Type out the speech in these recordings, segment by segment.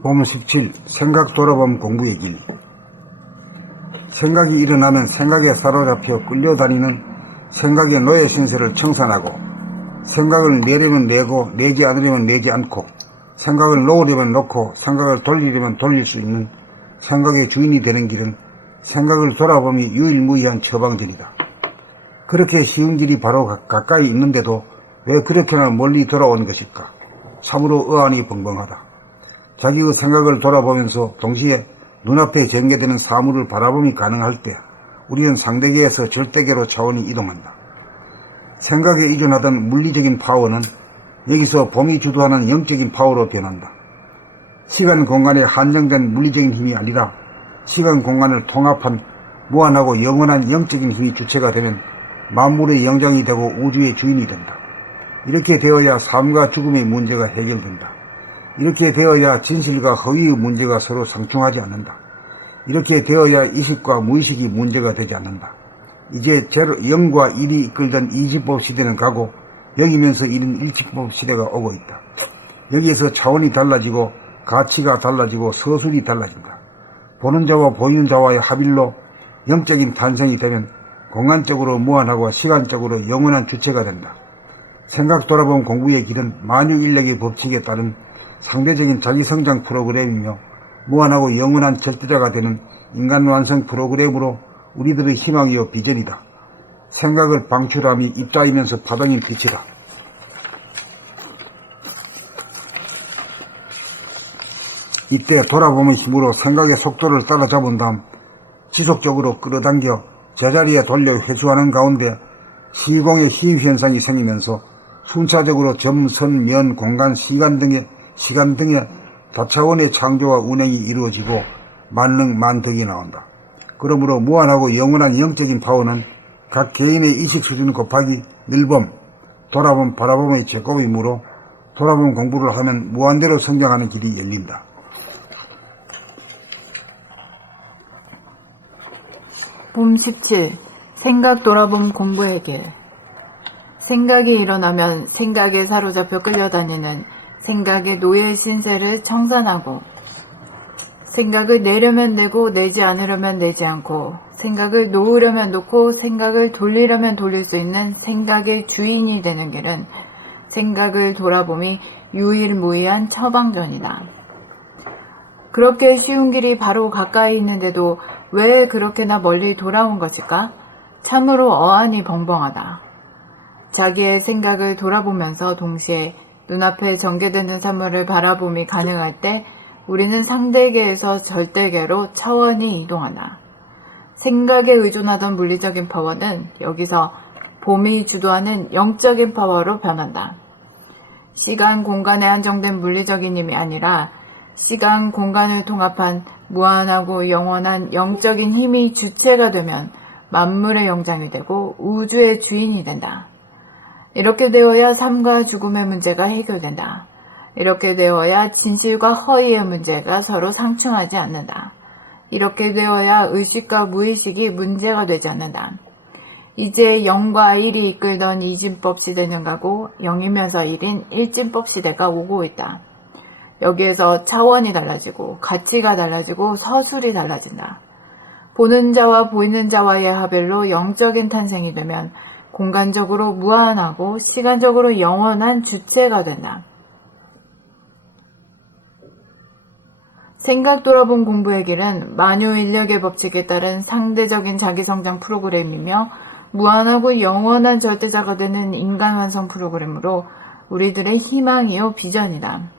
봄 17. 생각 돌아봄 공부의 길. 생각이 일어나면 생각에 사로잡혀 끌려다니는 생각의 노예 신세를 청산하고, 생각을 내려면 내고 내지 않으려면 내지 않고, 생각을 놓으려면 놓고 생각을 돌리려면 돌릴 수 있는 생각의 주인이 되는 길은 생각을 돌아봄이 유일무이한 처방전이다. 그렇게 쉬운 길이 바로 가까이 있는데도 왜 그렇게나 멀리 돌아온 것일까? 참으로 의안이 벙벙하다. 자기의 생각을 돌아보면서 동시에 눈앞에 전개되는 사물을 바라봄이 가능할 때 우리는 상대계에서 절대계로 차원이 이동한다. 생각에 의존하던 물리적인 파워는 여기서 봄이 주도하는 영적인 파워로 변한다. 시간 공간에 한정된 물리적인 힘이 아니라 시간 공간을 통합한 무한하고 영원한 영적인 힘이 주체가 되면 만물의 영장이 되고 우주의 주인이 된다. 이렇게 되어야 삶과 죽음의 문제가 해결된다. 이렇게 되어야 진실과 허위의 문제가 서로 상충하지 않는다. 이렇게 되어야 의식과 무의식이 문제가 되지 않는다. 이제 영과 일이 이끌던 이지법 시대는 가고 영이면서 이른 일치법 시대가 오고 있다. 여기에서 차원이 달라지고 가치가 달라지고 서술이 달라진다. 보는 자와 보이는 자와의 합일로 영적인 탄생이 되면 공간적으로 무한하고 시간적으로 영원한 주체가 된다. 생각 돌아본 공부의 길은 만유인력의 법칙에 따른 상대적인 자기성장 프로그램이며 무한하고 영원한 절대자가 되는 인간 완성 프로그램으로 우리들의 희망이요 비전이다. 생각을 방출함이 입자이면서 파동인 빛이다. 이때 돌아봄의 힘으로 생각의 속도를 따라잡은 다음 지속적으로 끌어당겨 제자리에 돌려 회수하는 가운데 시공의 시입현상이 생기면서 순차적으로 점, 선, 면, 공간, 시간 등의 다차원의 창조와 운행이 이루어지고 만능, 만덕이 나온다. 그러므로 무한하고 영원한 영적인 파워는 각 개인의 의식 수준 곱하기 늘봄, 돌아봄, 바라봄의 제곱이므로 돌아봄 공부를 하면 무한대로 성장하는 길이 열린다. 봄 17. 생각 돌아봄 공부의 길. 생각이 일어나면 생각에 사로잡혀 끌려다니는 생각의 노예 신세를 청산하고, 생각을 내려면 내고 내지 않으려면 내지 않고, 생각을 놓으려면 놓고 생각을 돌리려면 돌릴 수 있는 생각의 주인이 되는 길은 생각을 돌아봄이 유일무이한 처방전이다. 그렇게 쉬운 길이 바로 가까이 있는데도 왜 그렇게나 멀리 돌아온 것일까? 참으로 어안이 벙벙하다. 자기의 생각을 돌아보면서 동시에 눈앞에 전개되는 사물을 바라봄이 가능할 때 우리는 상대계에서 절대계로 차원이 이동한다. 생각에 의존하던 물리적인 파워는 여기서 봄이 주도하는 영적인 파워로 변한다. 시간, 공간에 한정된 물리적인 힘이 아니라 시간, 공간을 통합한 무한하고 영원한 영적인 힘이 주체가 되면 만물의 영장이 되고 우주의 주인이 된다. 이렇게 되어야 삶과 죽음의 문제가 해결된다. 이렇게 되어야 진실과 허위의 문제가 서로 상충하지 않는다. 이렇게 되어야 의식과 무의식이 문제가 되지 않는다. 이제 영과 일이 이끌던 이진법 시대는 가고 영이면서 일인 일진법 시대가 오고 있다. 여기에서 차원이 달라지고 가치가 달라지고 서술이 달라진다. 보는 자와 보이는 자와의 합일로 영적인 탄생이 되면 공간적으로 무한하고 시간적으로 영원한 주체가 된다. 생각 돌아본 공부의 길은 만유인력의 법칙에 따른 상대적인 자기성장 프로그램이며 무한하고 영원한 절대자가 되는 인간 완성 프로그램으로 우리들의 희망이요 비전이다.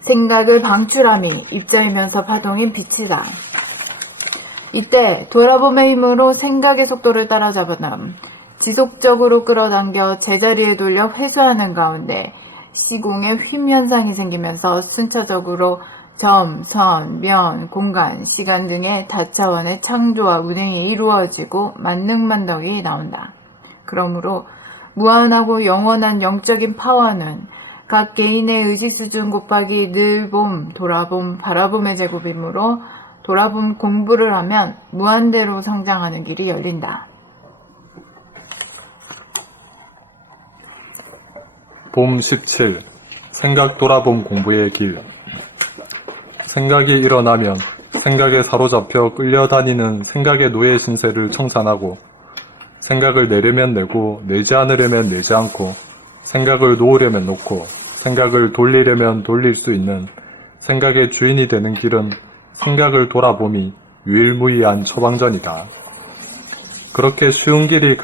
생각을 방출함이 입자이면서 파동인 빛이다. 이때 돌아봄의 힘으로 생각의 속도를 따라잡은 다음 지속적으로 끌어당겨 제자리에 돌려 회수하는 가운데 시공의 휨 현상이 생기면서 순차적으로 점, 선, 면, 공간, 시간 등의 다차원의 창조와 운행이 이루어지고 만능만덕이 나온다. 그러므로 무한하고 영원한 영적인 파워는 각 개인의 의식 수준 곱하기 늘봄, 돌아봄, 바라봄의 제곱이므로 돌아봄 공부를 하면 무한대로 성장하는 길이 열린다. 봄 17. 생각 돌아봄 공부의 길. 생각이 일어나면 생각에 사로잡혀 끌려다니는 생각의 노예 신세를 청산하고, 생각을 내려면 내고 내지 않으려면 내지 않고, 생각을 놓으려면 놓고 생각을 돌리려면 돌릴 수 있는 생각의 주인이 되는 길은 생각을 돌아봄이 유일무이한 처방전이다. 그렇게 쉬운 길이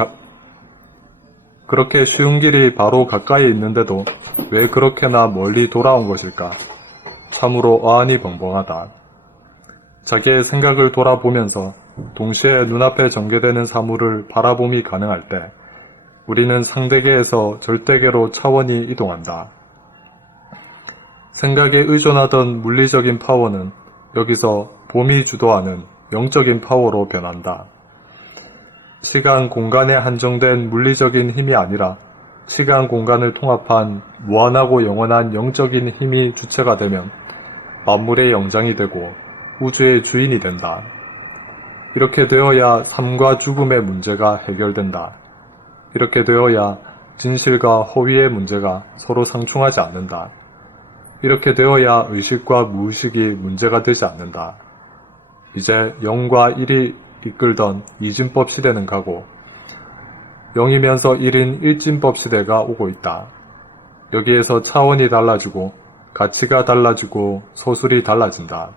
바로 가까이 있는데도 왜 그렇게나 멀리 돌아온 것일까? 참으로 어안이 벙벙하다. 자기의 생각을 돌아보면서 동시에 눈앞에 전개되는 사물을 바라봄이 가능할 때 우리는 상대계에서 절대계로 차원이 이동한다. 생각에 의존하던 물리적인 파워는 여기서 봄이 주도하는 영적인 파워로 변한다. 시간, 공간에 한정된 물리적인 힘이 아니라 시간, 공간을 통합한 무한하고 영원한 영적인 힘이 주체가 되면 만물의 영장이 되고 우주의 주인이 된다. 이렇게 되어야 삶과 죽음의 문제가 해결된다. 이렇게 되어야 진실과 허위의 문제가 서로 상충하지 않는다. 이렇게 되어야 의식과 무의식이 문제가 되지 않는다. 이제 영과 일이 이끌던 이진법 시대는 가고 영이면서 1인 1진법 시대가 오고 있다. 여기에서 차원이 달라지고 가치가 달라지고 소술이 달라진다.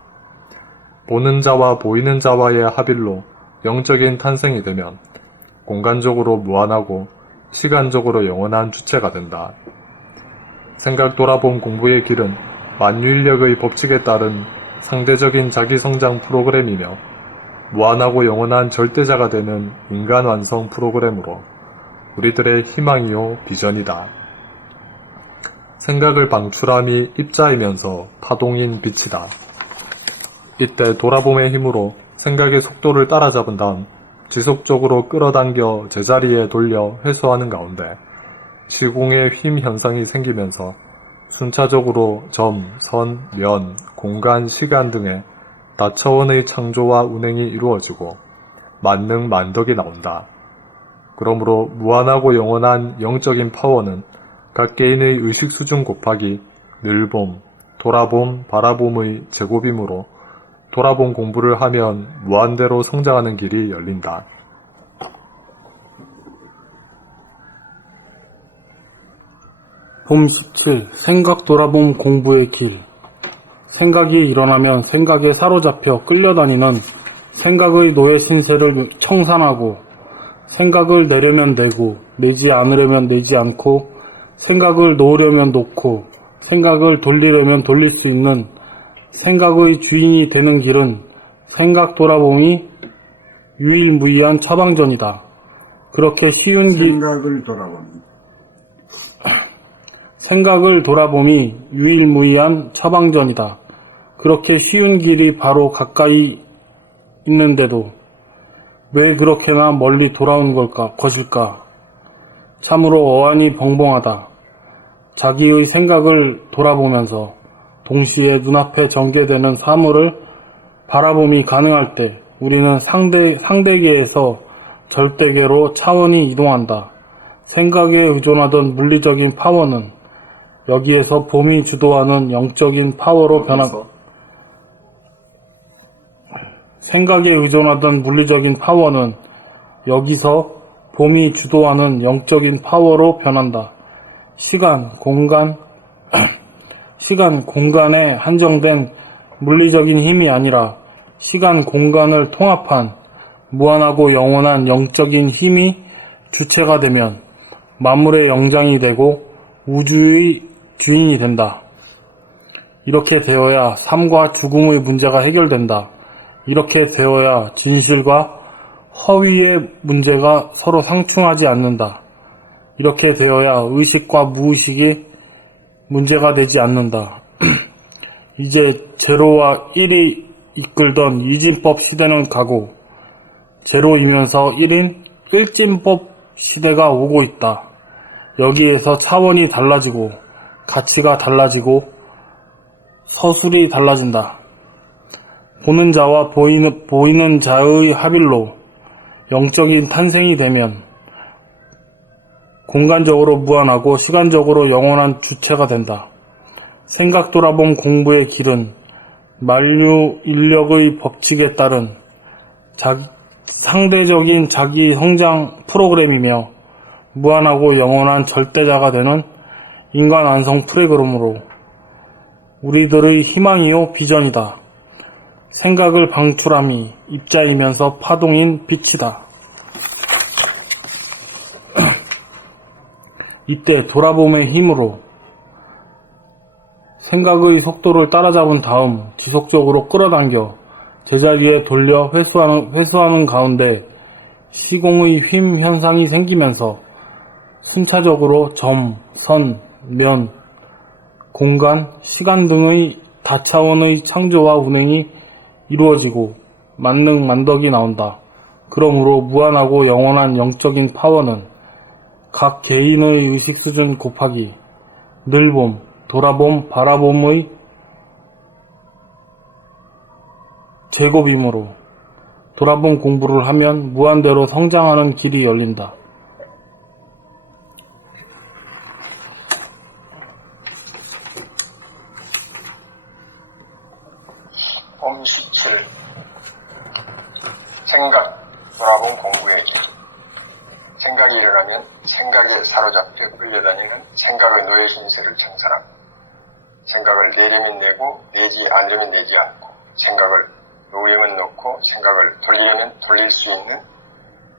보는 자와 보이는 자와의 합일로 영적인 탄생이 되면 공간적으로 무한하고 시간적으로 영원한 주체가 된다. 생각 돌아봄 공부의 길은 만유인력의 법칙에 따른 상대적인 자기성장 프로그램이며 무한하고 영원한 절대자가 되는 인간 완성 프로그램으로 우리들의 희망이요 비전이다. 생각을 방출함이 입자이면서 파동인 빛이다. 이때 돌아봄의 힘으로 생각의 속도를 따라잡은 다음 지속적으로 끌어당겨 제자리에 돌려 회수하는 가운데 시공의 힘 현상이 생기면서 순차적으로 점, 선, 면, 공간, 시간 등의 다차원의 창조와 운행이 이루어지고 만능 만덕이 나온다. 그러므로 무한하고 영원한 영적인 파워는 각 개인의 의식 수준 곱하기 늘봄, 돌아봄, 바라봄의 제곱이므로 돌아봄 공부를 하면 무한대로 성장하는 길이 열린다. 봄 17. 생각 돌아봄 공부의 길. 생각이 일어나면 생각에 사로잡혀 끌려다니는 생각의 노예 신세를 청산하고, 생각을 내려면 내고 내지 않으려면 내지 않고, 생각을 놓으려면 놓고 생각을 돌리려면 돌릴 수 있는 생각의 주인이 되는 길은 생각 돌아봄이 유일무이한 처방전이다. 그렇게 쉬운 생각을 돌아봄이 유일무이한 처방전이다. 그렇게 쉬운 길이 바로 가까이 있는데도 왜 그렇게나 멀리 돌아온 것일까? 참으로 어안이 벙벙하다. 자기의 생각을 돌아보면서 동시에 눈앞에 전개되는 사물을 바라봄이 가능할 때 우리는 상대계에서 절대계로 차원이 이동한다. 생각에 의존하던 물리적인 파워는 여기에서 봄이 주도하는 영적인 파워로 변한다. 생각에 의존하던 물리적인 파워는 여기서 봄이 주도하는 영적인 파워로 변한다. 시간, 공간에 한정된 물리적인 힘이 아니라 시간, 공간을 통합한 무한하고 영원한 영적인 힘이 주체가 되면 만물의 영장이 되고 우주의 주인이 된다. 이렇게 되어야 삶과 죽음의 문제가 해결된다. 이렇게 되어야 진실과 허위의 문제가 서로 상충하지 않는다. 이렇게 되어야 의식과 무의식이 문제가 되지 않는다. 이제 제로와 1이 이끌던 이진법 시대는 가고 제로이면서 1인 1진법 시대가 오고 있다. 여기에서 차원이 달라지고 가치가 달라지고 서술이 달라진다. 보는 자와 보이는 자의 합일로 영적인 탄생이 되면 공간적으로 무한하고 시간적으로 영원한 주체가 된다. 생각 돌아봄 공부의 길은 만류 인력의 법칙에 따른 상대적인 자기 성장 프로그램이며 무한하고 영원한 절대자가 되는 인간 완성 프로그램으로 우리들의 희망이요 비전이다. 생각을 방출함이 입자이면서 파동인 빛이다. 이때 돌아봄의 힘으로 생각의 속도를 따라잡은 다음 지속적으로 끌어당겨 제자리에 돌려 회수하는 가운데 시공의 휨 현상이 생기면서 순차적으로 점, 선, 면, 공간, 시간 등의 다차원의 창조와 운행이 이루어지고 만능 만덕이 나온다. 그러므로 무한하고 영원한 영적인 파워는 각 개인의 의식 수준 곱하기 늘봄, 돌아봄, 바라봄의 제곱이므로 돌아봄 공부를 하면 무한대로 성장하는 길이 열린다. 봄 17. 생각, 돌아봄 공부의 길. 생각이 일어나면 생각에 사로잡혀 끌려다니는 생각의 노예 신세를 청산하고, 생각을 내려면 내고 내지 않으면 내지 않고, 생각을 놓으려면 놓고 생각을 돌리려면 돌릴 수 있는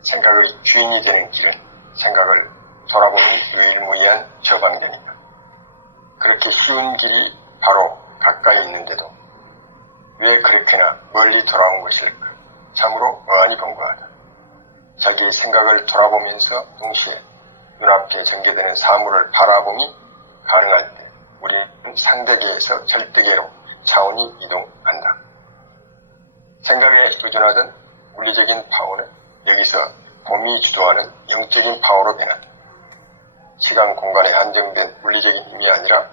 생각의 주인이 되는 길은 생각을 돌아보는 유일무이한 처방전이다. 그렇게 쉬운 길이 바로 가까이 있는데도 왜 그렇게나 멀리 돌아온 것일까? 참으로 어안이 번거하다. 자기의 생각을 돌아보면서 동시에 눈앞에 전개되는 사물을 바라봄이 가능할 때 우리는 상대계에서 절대계로 차원이 이동한다. 생각에 의존하던 물리적인 파워는 여기서 봄이 주도하는 영적인 파워로 변한다. 시간 공간에 한정된 물리적인 힘이 아니라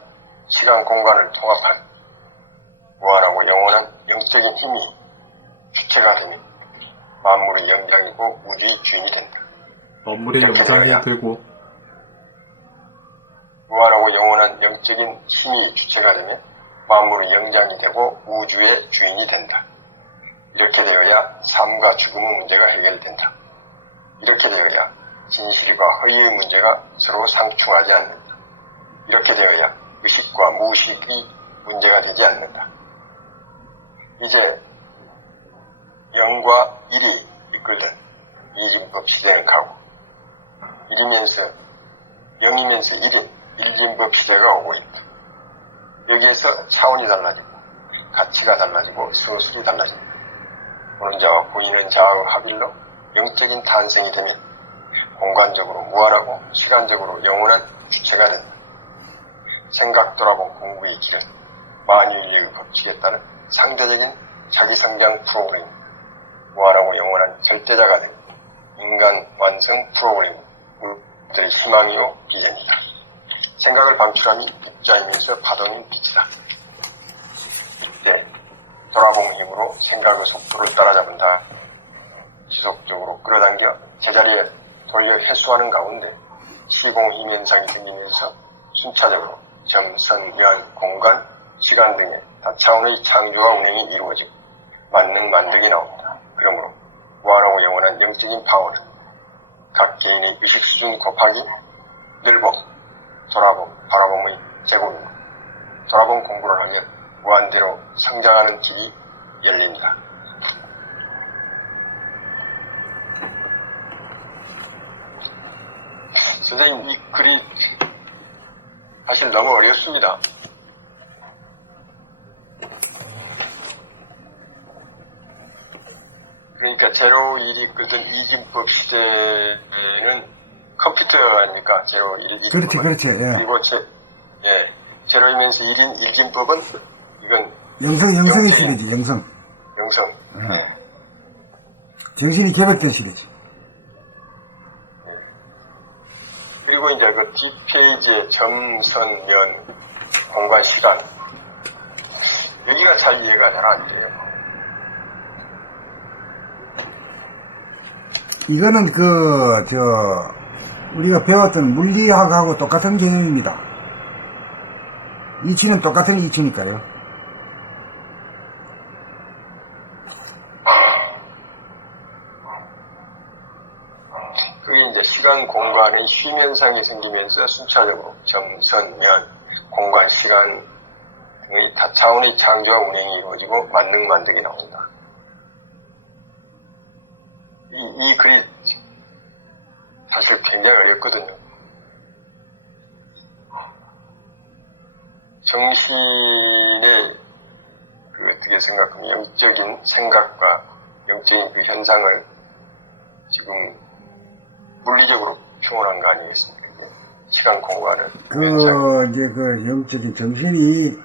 시간 공간을 통합한 무한하고 영원한 영적인 힘이 주체가 되며 만물의 영장이고 우주의 주인이 된다. 만물의 영장이 되고 무한하고 영원한 영적인 힘이 주체가 되며 만물의 영장이 되고 우주의 주인이 된다. 이렇게 되어야 삶과 죽음의 문제가 해결된다. 이렇게 되어야 진실과 허위의 문제가 서로 상충하지 않는다. 이렇게 되어야 의식과 무의식이 문제가 되지 않는다. 이제 영과 일이 이끌던 이진법 시대는 가고 일이면서 영이면서 일인 일진법 시대가 오고 있다. 여기에서 차원이 달라지고 가치가 달라지고 서술이 달라진다. 보는 자와 보이는 자의 합일로 영적인 탄생이 되면 공간적으로 무한하고 시간적으로 영원한 주체가 된다. 생각 돌아본 공부의 길은 만유인력의 법칙에 따른 상대적인 자기성장 프로그램입니다. 무한하고 영원한 절대자가 되고 인간 완성 프로그램은 우리들의 희망이요 비전이다. 생각을 방출함이 입자이면서 파동인 빛이다. 이때 돌아보는 힘으로 생각의 속도를 따라잡은 다음 지속적으로 끌어당겨 제자리에 돌려 회수하는 가운데 시공 힘현상이 생기면서 순차적으로 점, 선, 면, 공간, 시간 등의 다차원의 창조와 운행이 이루어지고 만능 만덕이 나옵니다. 그러므로 무한하고 영원한 영적인 파워는 각 개인의 의식 수준 곱하기 늘봄, 돌아봄, 바라봄의 제곱입니다. 돌아봄 공부를 하면 무한대로 성장하는 길이 열립니다. 선생님, 이 글이 사실 너무 어렵습니다. 그러니까 제로 1이 끄던 이진법 시대는 컴퓨터 아닙니까? 제로 1, 이진법은. 그렇지, 예. 그리고 제로이면서 1인 일진법은 이건 영성의 시대지, 영성. 영성. 네. 정신이 개박된 시대지. 그리고 이제 그 뒷페이지에 점, 선, 면, 공간, 시간. 여기가 잘 이해가 잘 안 돼요. 이거는 우리가 배웠던 물리학하고 똑같은 개념입니다. 이치는 똑같은 이치니까요. 시간, 공간의 휘면상이 생기면서 순차적으로 점선, 면, 공간, 시간 등의 다차원의 창조와 운행이 이루어지고 만능 만득이 나온다. 이 글이 사실 굉장히 어렵거든요. 정신의 어떻게 생각하면 영적인 생각과 영적인 그 현상을 지금 물리적으로 표현한 거 아니겠습니까? 시간 공간을. 이제 그 영적인 정신이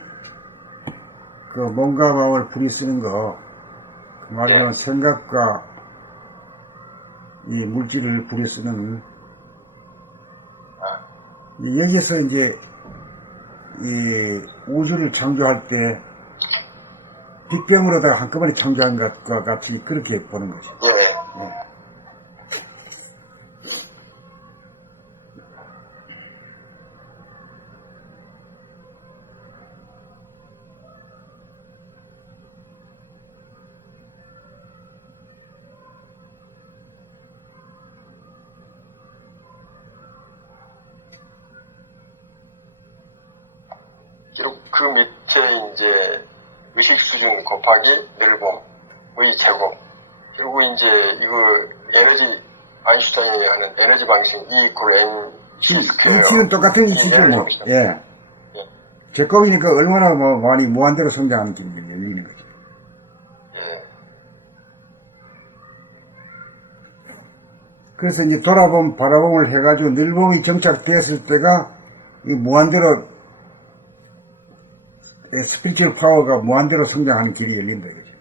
그 몸과 마음을 풀이 쓰는 거, 그 말하자면 생각과 이 물질을 풀이 쓰는, 여기서 이제 이 우주를 창조할 때 빅뱅으로다가 한꺼번에 창조한 것과 같이 그렇게 보는 거죠. 예. 기록 그 밑에 이제 의식 수준 곱하기 넓음의 제곱. 그리고 이제 이거 에너지 아인슈타인이 하는 에너지 방식 E = mc 스퀘어. 이치는 똑같은 이치죠. 뭐. 예. 제곱이니까 얼마나 많이 무한대로 성장하는 길이 열리는 거죠. 예. 그래서 이제 바라봄을 해가지고 늘봄이 정착되었을 때가 이 무한대로 스피리추얼 파워가 무한대로 성장하는 길이 열린다 이거죠.